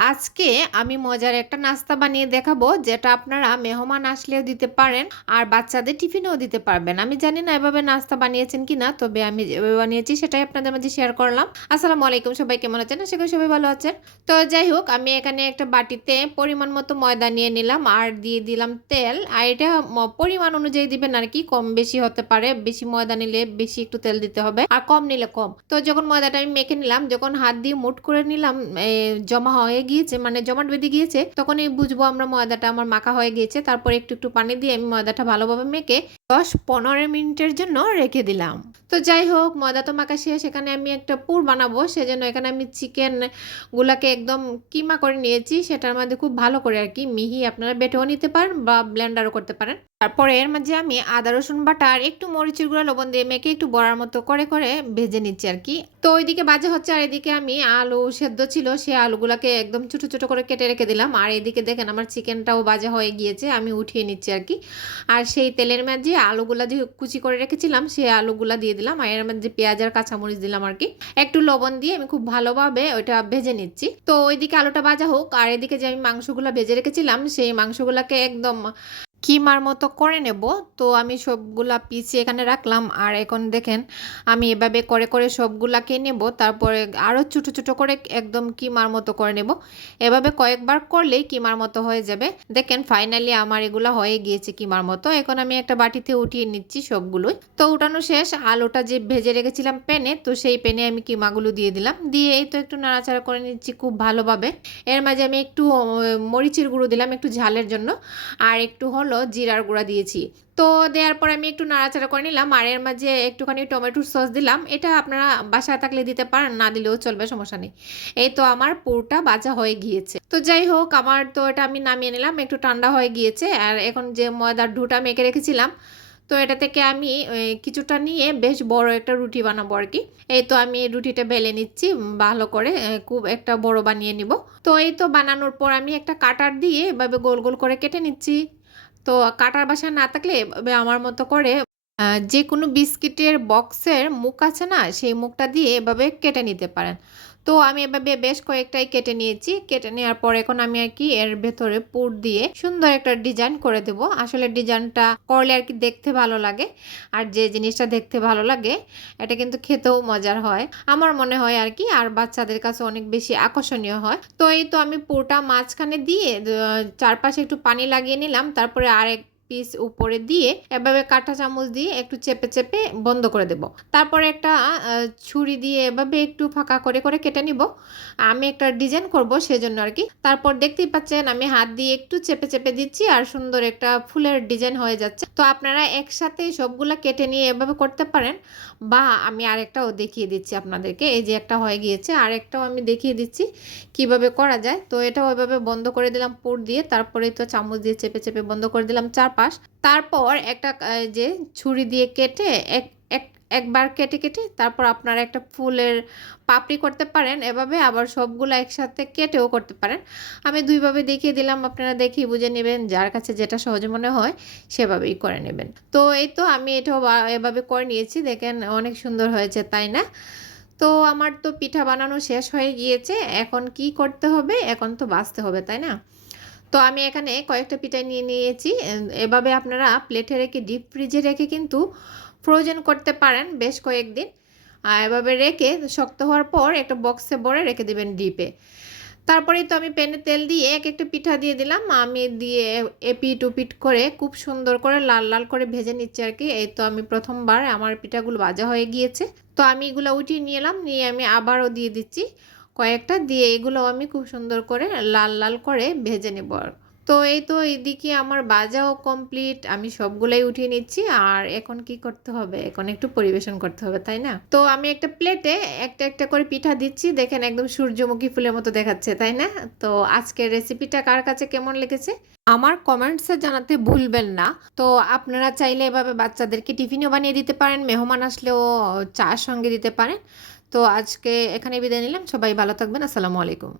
আজকে আমি মজার একটা নাস্তা বানিয়ে দেখাবো যেটা আপনারা মেহমান আসলেও দিতে পারেন আর বাচ্চাদের টিফিনেও দিতে পারবেন। আমি জানি না এভাবে নাস্তা বানিয়েছেন কিনা, তবে আমি যেভাবে বানিয়েছি সেটাই আপনাদের মাঝে শেয়ার করলাম। আসসালামু আলাইকুম, সবাই কেমন আছেন? আশা করি সবাই ভালো আছেন। তো যাই হোক, আমি এখানে একটা বাটিতে পরিমাণ মতো ময়দা নিয়ে নিলাম আর দিয়ে দিলাম তেল। আর এটা পরিমাণ অনুযায়ী দিবেন আর কি, কম বেশি হতে পারে। বেশি ময়দা নিলে বেশি একটু তেল দিতে হবে আর কম নিলে কম। তো যখন ময়দাটা আমি মেখে নিলাম, যখন হাত দিয়ে মুঠ করে নিলাম জমা হয়ে গিয়েছে, মানে জমাট বেঁধে গিয়েছে, তখনই বুঝবো আমরা ময়দাটা আমার মাখা হয়ে গিয়েছে। তারপর একটু একটু পানি দিয়ে আমি ময়দাটা ভালোভাবে মেখে 10-15 মিনিটের জন্য রেখে দিলাম। তো যাই হোক, ময়দা তো মাখা শেষ। এখানে আমি একটা পুর বানাবো, সেজন্য এখানে আমি চিকেন গুলাকে একদম কিমা করে নিয়েছি। সেটার মধ্যে খুব ভালো করে আর কি মিহি আপনারা বেটেও নিতে পারেন বা ব্লেন্ডারও করতে পারেন। তারপরে এর মাঝে আমি আদা রসুন বাটা আর একটু মরিচের গুঁড়া লবণ দিয়ে মেখে একটু বড়ার মতো করে করে ভেজে নিচ্ছি আর কি। তো ওইদিকে ভাজা হচ্ছে আর এদিকে আমি আলু সেদ্ধ ছিল সেই আলুগুলাকে একদম ছোট ছোট করে কেটে রেখে দিলাম। আর এদিকে দেখেন আমার চিকেনটাও ভাজা হয়ে গিয়েছে, আমি উঠিয়ে নিচ্ছি আর কি। আর সেই তেলের মাঝে আলুগুলা যে কুচি করে রেখেছিলাম সেই আলুগুলা দিয়ে দিলাম আর এর মধ্যে পেঁয়াজ আর কাঁচামরিচ দিলাম আর কি। একটু লবণ দিয়ে আমি খুব ভালোভাবে ওইটা ভেজে নিচ্ছি। তো ওইদিকে আলুটা ভাজা হোক আর এদিকে যে আমি মাংসগুলা ভেজে রেখেছিলাম সেই মাংসগুলাকে একদম কিমার মতো করে নেব। তো আমি সবগুলা পিছিয়ে এখানে রাখলাম আর এখন দেখেন আমি এভাবে করে করে সবগুলাকে নেব। তারপরে আরও ছোটো ছোটো করে একদম কিমার মতো করে নেব। এভাবে কয়েকবার করলেই কিমার মতো হয়ে যাবে। দেখেন ফাইনালি আমার এগুলা হয়ে গিয়েছে কিমার মতো। এখন আমি একটা বাটিতে উঠিয়ে নিচ্ছি সবগুলোই। তো উঠানো শেষ, আলুটা যে ভেজে রেখেছিলাম প্যানে, তো সেই প্যানে আমি কিমাগুলো দিয়ে দিলাম। দিয়ে এই তো একটু নাড়াচাড়া করে নিচ্ছি খুব ভালোভাবে। এর মাঝে আমি একটু মরিচের গুঁড়ো দিলাম একটু ঝালের জন্য, আর একটু হলো জিরার গুঁড়া দিয়েছি। তো দেওয়ার পর আমি একটু নাড়াচাড়া করে নিলাম আর এর মাঝে একটুখানি টমেটোর সস দিলাম। এটা আপনারা বাসায় থাকলে দিতে পারেন, না দিলেও চলবে, সমস্যা নেই। এই তো আমার পুরটা ভাজা হয়ে গিয়েছে। তো যাই হোক, আমার তো এটা আমি নামিয়ে নিলাম, একটু ঠান্ডা হয়ে গিয়েছে। আর এখন যে ময়দার ডোটা মেখে রেখেছিলাম, তো এটা থেকে আমি কিছুটা নিয়ে বেশ বড় একটা রুটি বানাবো আর কি। এই তো আমি রুটিটা বেলে নিচ্ছি ভালো করে, খুব একটা বড় বানিয়ে নিব। তো এই তো বানানোর পর আমি একটা কাটার দিয়ে এভাবে গোল গোল করে কেটে নিচ্ছি। তো কাটার বাসা না থাকলে এভাবে আমার মতো করে যে কোনো বিস্কিটের বক্সের মুখ আছে না, সেই মুখটা দিয়ে এভাবে কেটে নিতে পারেন। তো আমি এভাবে বেশ কয়েকটাই কেটে নিয়েছি। কেটে নেওয়ার পর এখন আমি আর কি এর ভেতরে পুর দিয়ে সুন্দর একটা ডিজাইন করে দেব। আসলে ডিজাইনটা করলে আর কি দেখতে ভালো লাগে, আর যে জিনিসটা দেখতে ভালো লাগে এটা কিন্তু খেতেও মজার হয় আমার মনে হয় আর কি, আর বাচ্চাদের কাছে অনেক বেশি আকর্ষণীয় হয়। তো এই তো আমি পুরটা মাঝখানে দিয়ে চারপাশে একটু পানি লাগিয়ে নিলাম। তারপরে আরেক পিস উপরে দিয়ে এভাবে কাঁটা চামচ দিয়ে একটু চেপে চেপে বন্ধ করে দেব। তারপরে একটা ছুরি দিয়ে এভাবে একটু ফাঁকা করে করে কেটে নিব। আমি একটা ডিজাইন করব সেজন্য আর কি। তারপর দেখতেই পাচ্ছেন আমি হাত দিয়ে একটু চেপে চেপে দিচ্ছি আর সুন্দর একটা ফুলের ডিজাইন হয়ে যাচ্ছে। তো আপনারা একসাথে সবগুলা কেটে নিয়ে এভাবে করতে পারেন, বা আমি আরেকটাও দেখিয়ে দিচ্ছি আপনাদেরকে। এই যে একটা হয়ে গিয়েছে, আরেকটাও আমি দেখিয়ে দিচ্ছি কিভাবে করা যায়। তো এটাও এভাবে বন্ধ করে দিলাম পুর দিয়ে, তারপরে তো চামচ দিয়ে চেপে চেপে বন্ধ করে দিলাম চারপাশ। তারপর একটা যে ছুরি দিয়ে কেটে একবার কেটে কেটে তারপর আপনারা একটা ফুলের পাপড়ি করতে পারেন এভাবে, আবার সবগুলো একসাথে কেটেও করতে পারেন। আমি দুইভাবে দেখিয়ে দিলাম, আপনারা দেখেই বুঝে নেবেন, যার কাছে যেটা সহজ মনে হয় সেভাবেই করে নেবেন। তো এই তো আমি এটাও এভাবে করে নিয়েছি, দেখেন অনেক সুন্দর হয়েছে তাই না? তো আমার তো পিঠা বানানো শেষ হয়ে গিয়েছে। এখন কি করতে হবে? এখন তো ভাজতে হবে তাই না? তো আমি এখানে কয়েকটা পিঠা নিয়ে নিয়েছি। এভাবে আপনারা প্লেটে রেখে ডিপ ফ্রিজে রেখে কিন্তু ফ্রোজেন করতে পারেন বেশ কয়েকদিন। আর এভাবে রেখে শক্ত হওয়ার পর একটা বক্সে ভরে রেখে দেবেন ডিপে। তারপরেই তো আমি প্যানে তেল দিয়ে এক একটা পিঠা দিয়ে দিলাম। আমি দিয়ে এপিট ওপিট করে খুব সুন্দর করে লাল লাল করে ভেজে নিচ্ছি আর কি। এই তো আমি প্রথমবার আমার পিঠাগুলো ভাজা হয়ে গিয়েছে। তো আমি এগুলো উঠিয়ে নিয়ে এলাম, নিয়ে আমি আবারও দিয়ে দিচ্ছি কয়েকটা, দিয়ে এগুলো আমি খুব সুন্দর করে লাল লাল করে ভেজে নেব। তো এই তো এদিকে আমার ভাজাও কমপ্লিট, আমি সবগুলাই উঠিয়ে নিচ্ছি। আর এখন কি করতে হবে? এখন একটু পরিবেশন করতে হবে তাই না? তো আমি একটা প্লেটে একটা একটা করে পিঠা দিচ্ছি, দেখেন একদম সূর্যমুখী ফুলের মতো দেখাচ্ছে তাই না? তো আজকের রেসিপিটা কার কাছে কেমন লেগেছে আমার কমেন্টসে জানাতে ভুলবেন না। তো আপনারা চাইলে এভাবে বাচ্চাদেরকে টিফিনও বানিয়ে দিতে পারেন, মেহমান আসলেও চার সঙ্গে দিতে পারেন। তো আজকে এখানে বিদায় নিলাম, সবাই ভালো থাকবেন, আসসালামু আলাইকুম।